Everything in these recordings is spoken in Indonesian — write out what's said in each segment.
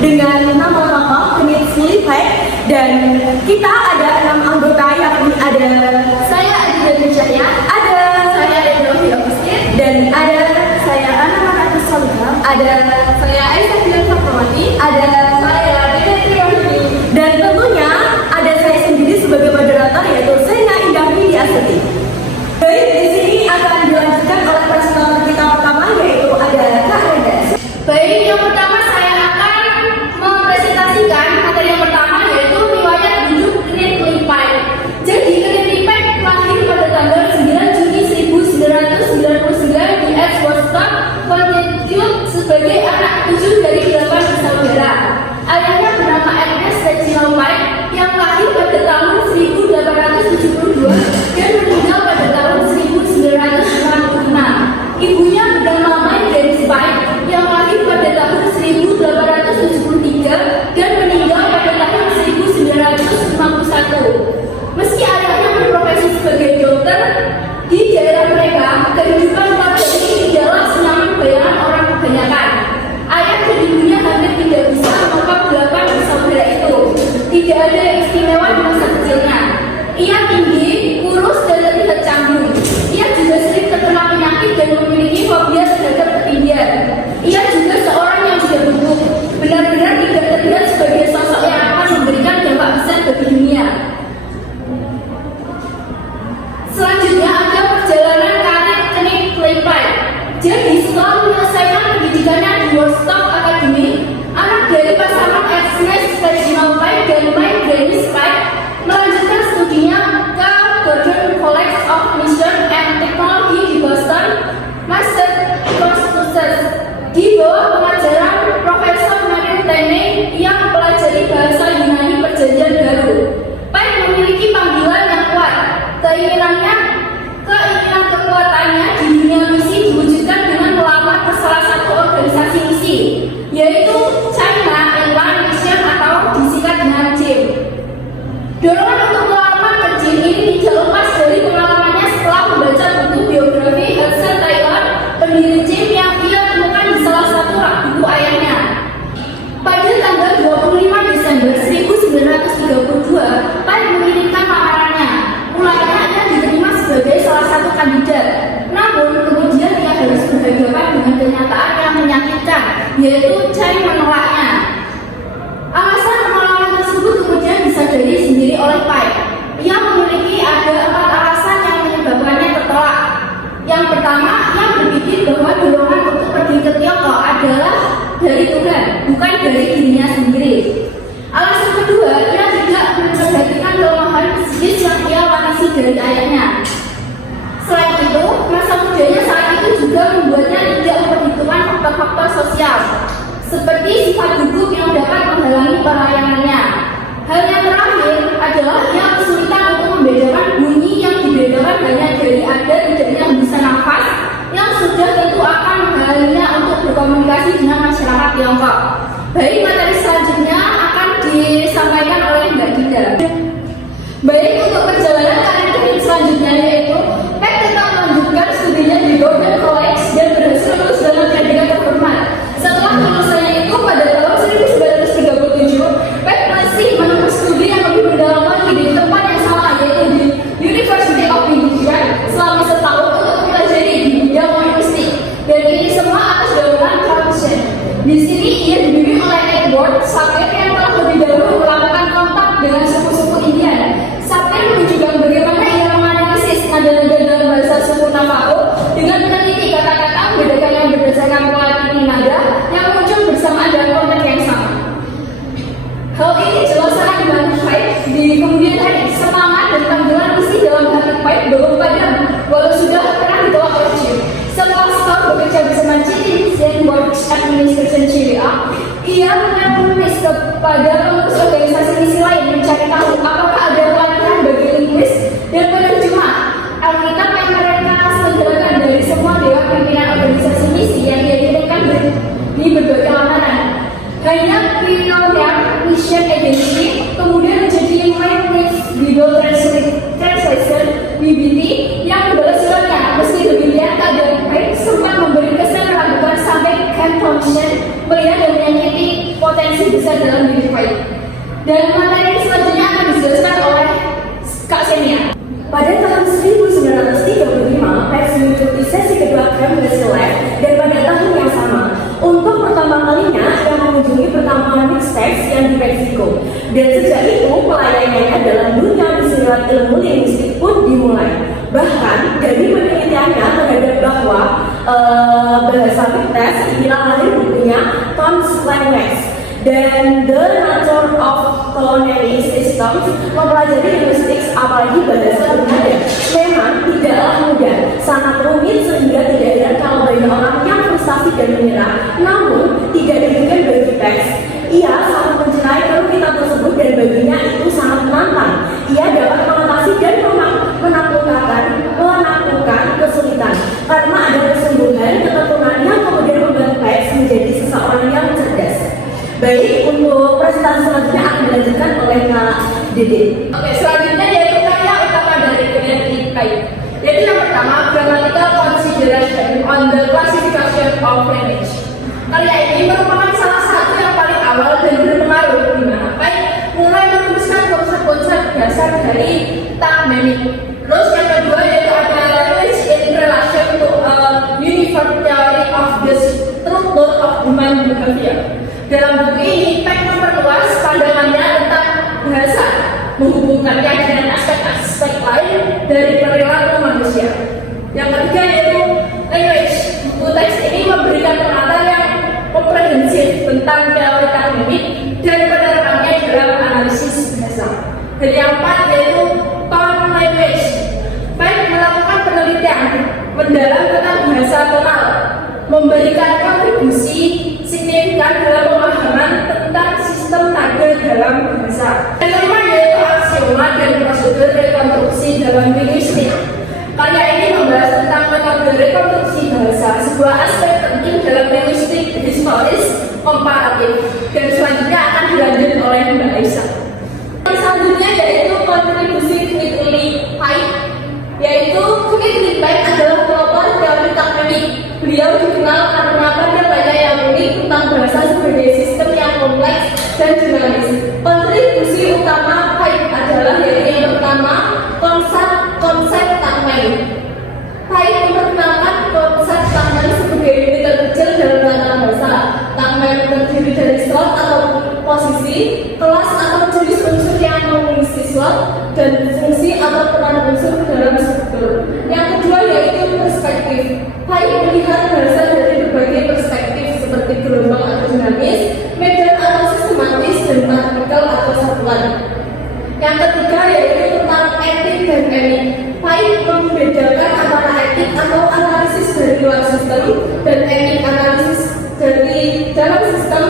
dengan nama Knit Lipai, dan kita ada 6 anggota, yakni ada saya Aditya Cahya, ada saya Edrofi Agustin, dan ada saya Ana Makatus Salika, ada saya Aisyah Dian Fatmawati, ada saya Dede Triyohini, dan tentunya ada saya sendiri sebagai moderator, yaitu Sena Indah Widya Astuti. Baik, di sini akan dilanjutkan oleh presentator kita pertama, yaitu ada Kak Renda. Baik, yang pertama saya akan mempresentasikan materi yang pertama, yaitu riwayat hidup Knit Lipai. Jadi Knit Lipai lahir pada tanggal 9 Juni 1999 di Edgeworth, Connecticut sebagai anak 7 dari 8 bersaudara. Ayahnya bernama Ernest Reginald White yang lahir pada tahun 1872 dan meninggal pada tahun 1966. Ibunya bernama Margaret White yang lahir pada tahun 1873 dan meninggal pada tahun 1951. Meski ayahnya berprofesi sebagai dokter, di daerah mereka kehidupan keluarga ini tidaklah senyaman bayangan orang kebanyakan. Ayah dan ibunya hampir tidak bisa menopang 8 bersaudara itu. Tidak ada yang istimewa di masa kecilnya. Ia tinggi, kurus, dan terlihat canggung. Ia juga sering terkena penyakit dan memiliki fobia terhadap ketinggian. Ia juga seorang yang tidak buruk, benar-benar tidak terlihat sebagai sosok yang akan memberikan dampak besar bagi dunia. Selanjutnya ada perjalanan karir Knit Lipai. Jadi setelah menyelesaikan pendidikannya di Woodstock Academy, anak dari pasangan Ernest Reginald White dan Margaret White melanjutkan studinya ke Gordon College of Mission and Technology di Boston, Massachusetts, di bawah pengajaran Profesor Marin Tenney yang mempelajari bahasa Yunani Perjanjian Baru. White memiliki panggilan yang kuat. Keinginan kekuatannya di dunia misi diwujudkan dengan melamar ke salah satu organisasi misi, yaitu China Inland Mission atau disingkat dengan CHIM. Dorongan untuk melamar ke CHIM ini tidak lepas dari pengalamannya setelah membaca buku biografi Hudson Taylor, pendiri CHIM, yang ia temukan di salah satu rak buku ayahnya. Pada tanggal 25 Desember 1932, Pai mengirimkan lamarannya. Mulanya ia diterima sebagai salah satu kandidat. Namun kemudian ia harus berhadapan dengan kenyataan yang menyakitkan, yaitu Chai menolaknya. Alasan penolakan tersebut kemudian disadari sendiri oleh Pai. Ia memiliki ada 4 alasan yang menyebabkannya tertolak. Yang pertama, ia berpikir bahwa dorongan untuk pergi ke Tiongkok adalah dari Tuhan, bukan dari dirinya sendiri. Alasan kedua, ia tidak memperhatikan kelemahan psikis yang ia warisi dari ayahnya. Selain itu, masa mudanya saat itu juga membuatnya tidak memperhitungkan faktor-faktor sosial, seperti sifat gugup yang dapat menghalangi pelayanannya. Hal yang terakhir adalah ia kesulitan untuk membedakan bunyi yang dibedakan hanya dari ada tidaknya hembusan nafas, yang sudah tentu akan menghalanginya untuk berkomunikasi dengan masyarakat Tiongkok. Baik, materi selanjutnya akan disampaikan oleh Mbak Dinda. Baik, untuk perjalanan karir Knit selanjutnya yaitu Pai tetap melanjutkan studinya di Gordon College dan berhasil lulus dengan predikat terhormat. Setelah lulusannya itu pada tahun 1937, Pai masih menempuh studi yang lebih mendalam lagi di tempat yang sama, yaitu di University of Michigan selama setahun untuk mempelajari di bidang linguistik. Dan ini semua atas daungan traduction. Di sini ia dibimbing oleh Edward Sapir yang telah lebih dahulu melakukan kontak dengan suku-suku Indian. Sapir menunjukkan bagaimana ia menganalisis nada-nada dalam bahasa suku Navajo dengan meneliti kata-kata membedakan yang berdasarkan pola nada yang muncul bersamaan dalam konteks yang sama. Hal ini jelas sangat dibantu White di kemudian hari. Semangat dan panggilan misi dalam hati White belum padam, walau sudah pernah ditolak oleh CHIM. Setelah setahun bekerja bersama Citizen Works Administration CWA, ia menulis kepada pengurus organisasi misi lain mencari tahu apakah ada pelatihan bagi linguis dan penerjemah Alkitab yang mereka selenggarakan dari semua dewan pimpinan organisasi misi yang ia kirimkan di berbagai lamaran. Hanya Pioneer Mission Agency kemudian menjadi Language Bible Translation BBT yang membalas suratnya. Meski demikian, keadaan Pai sempat memberi kesan meragukan sampai Cantonment melihat dan menyakiti potensi dalam diri Faik. Dan materi selanjutnya akan dijelaskan oleh Kak Senia. Pada tahun 1935, Pax mengikuti sesi kedua Cambridge Lab dan pada tahun yang sama, untuk pertama kalinya ia mengunjungi perkampungan mixtex yang di Meksiko. Dan sejak itu, pelayanannya dalam dunia disilat ilmu linguistik pun dimulai. Bahkan dari penelitiannya terhadap bahwa bahasa Pictes inilah lahir bukunya Tom's Language dan The Nature of Colonial Systems mempelajari linguistik apalagi bahasa bernada. Memang tidaklah mudah, sangat rumit sehingga tidak heran kalau banyak orang yang frustasi dan menyerah. Namun tidak demikian bagi Pax. Ia sangat mencintai kerumitan tersebut dan baginya itu sangat menantang. Ia dapat mengatasi dan menaklukkan kesulitan karena ada kesungguhan ketekunan yang kemudian membuat Pax menjadi seseorang yang cerdas. Baik, untuk presentasi selanjutnya akan dilanjutkan oleh Kak Dede. Oke, selanjutnya yaitu karya utama dari peneliti Paik. Yaitu yang pertama, Grammatical Consideration on the Classification of Language. Karya ini merupakan salah satu yang paling awal dan berpengaruh di mana Paik mulai merumuskan konsep-konsep dasar dari taxonomy. Terus yang kedua yaitu ada language in relation to a uniform theory of the structure of human behavior. Dalam buku ini, Paik memperluas pandangannya tentang bahasa, menghubungkannya dengan aspek-aspek lain dari perilaku manusia. Yang ketiga yaitu language. Buku teks ini memberikan pengantar yang komprehensif tentang teori taksonomik dan penerapannya dalam analisis bahasa. Dan yang keempat yaitu tone language. Paik melakukan penelitian mendalam tentang bahasa tonal, memberikan kontribusi signifikan dalam pemahaman tentang sistem nada dalam bahasa. Yang kelima yaitu aksioma dan prosedur rekonstruksi dalam linguistik. Karya ini membahas tentang metode rekonstruksi bahasa, sebuah aspek penting dalam linguistik historis komparatif. Dan selanjutnya akan dilanjut oleh Mbak Aisyah. Yang selanjutnya yaitu kontribusi Knightley Paik, yaitu Knightley Paik adalah pelopor teori taksonomik. Beliau dikenal karena pandangannya yang unik tentang bahasa sebagai sistem yang kompleks dan dinamis. Kontribusi utama Paik adalah yaitu yang pertama, konsep taksonomi. Paik memperkenalkan konsep taksonomi sebagai unit terkecil dalam tata bahasa. Taksonomi terdiri dari slot atau posisi, kelas atau jenis unsur yang mengisi slot, dan fungsi atau peran unsur dalam struktur. Yang kedua yaitu perspektif. Paik melihat bahasa dari berbagai perspektif seperti gelombang atau dinamis, medan atau sistematis, dan matematikal atau satuan. Yang ketiga yaitu tentang etik dan enik. Paik membedakan antara etik atau analisis dari luar sistem dan etik analisis dari dalam sistem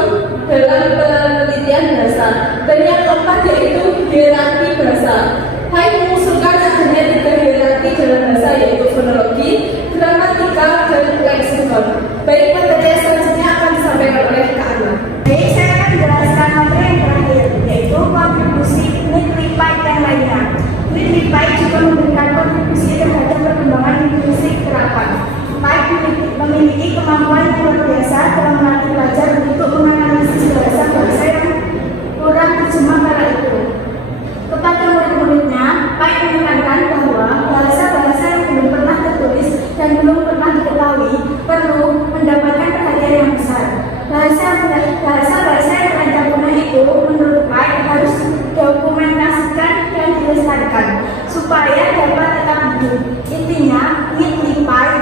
dalam penelitian bahasa. Dan yang keempat yaitu hierarki bahasa. Paik mengusulkan adanya 3 hierarki dalam bahasa yaitu fonologi, gramatika, dan leksikon. Baik, materi selanjutnya akan disampaikan oleh Kak Anna. Baik, saya akan menjelaskan materi yang terakhir, yaitu kontribusi Knightley Paik dan lainnya. Knightley Paik juga memberikan kontribusi terhadap perkembangan linguistik terapan. Paik memiliki kemampuan yang luar biasa dalam melatih pelajar untuk menganalisis bahasa-bahasa yang kurang terjemah kala itu. Kepada murid-muridnya, Paik menekankan bahwa bahasa-bahasa yang belum pernah tertulis dan belum pernah diketahui perlu mendapatkan perhatian yang besar. Bahasa-bahasa yang terancam punah itu menurut Paik harus dokumentasikan dan dilestarikan supaya dapat tetap hidup. Intinya, Knightley Paik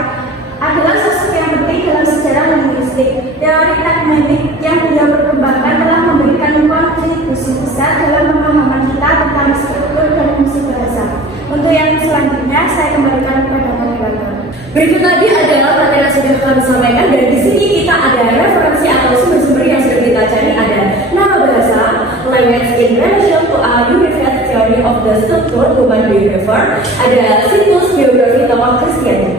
adalah sosok yang penting dalam sejarah linguistik. Teori taksonomik yang beliau perkembangkan telah memberikan kontribusi besar dalam pemahaman kita tentang struktur dan fungsi bahasa. Untuk yang selanjutnya, saya kembalikan kepada moderator. Berikut tadi adalah materi yang sudah kami sampaikan, dan di sini kita ada referensi atau sumber-sumber yang sudah kita cari. Ada nama bahasa, language in relation to a unified theory of the structure human behavior, ada situs biografi tokoh Kristiani.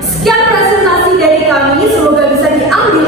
Sekian presentasi dari kami, semoga bisa diambil